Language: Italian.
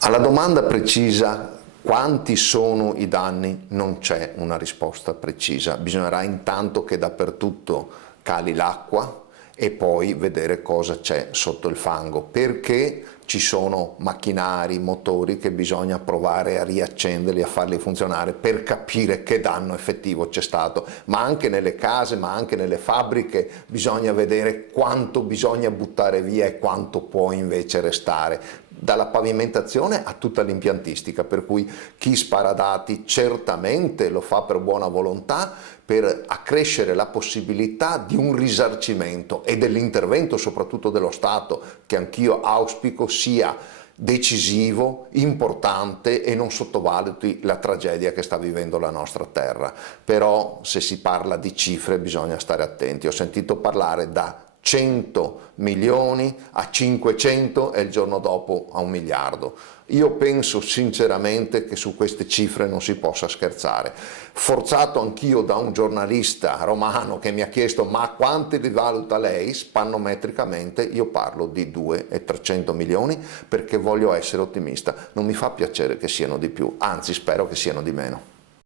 Alla domanda precisa quanti sono i danni non c'è una risposta precisa, bisognerà intanto che dappertutto cali l'acqua e poi vedere cosa c'è sotto il fango, perché ci sono macchinari, motori che bisogna provare a riaccenderli, a farli funzionare per capire che danno effettivo c'è stato, ma anche nelle case, ma anche nelle fabbriche bisogna vedere quanto bisogna buttare via e quanto può invece restare, dalla pavimentazione a tutta l'impiantistica, per cui chi spara dati certamente lo fa per buona volontà, per accrescere la possibilità di un risarcimento e dell'intervento soprattutto dello Stato, che anch'io auspico sia decisivo, importante e non sottovaluti la tragedia che sta vivendo la nostra terra. Però se si parla di cifre bisogna stare attenti. Ho sentito parlare da 100 milioni a 500 e il giorno dopo a 1 miliardo. Io penso sinceramente che su queste cifre non si possa scherzare. Forzato anch'io da un giornalista romano che mi ha chiesto ma quanti li valuta lei, spannometricamente io parlo di 2 e 300 milioni perché voglio essere ottimista. Non mi fa piacere che siano di più, anzi spero che siano di meno.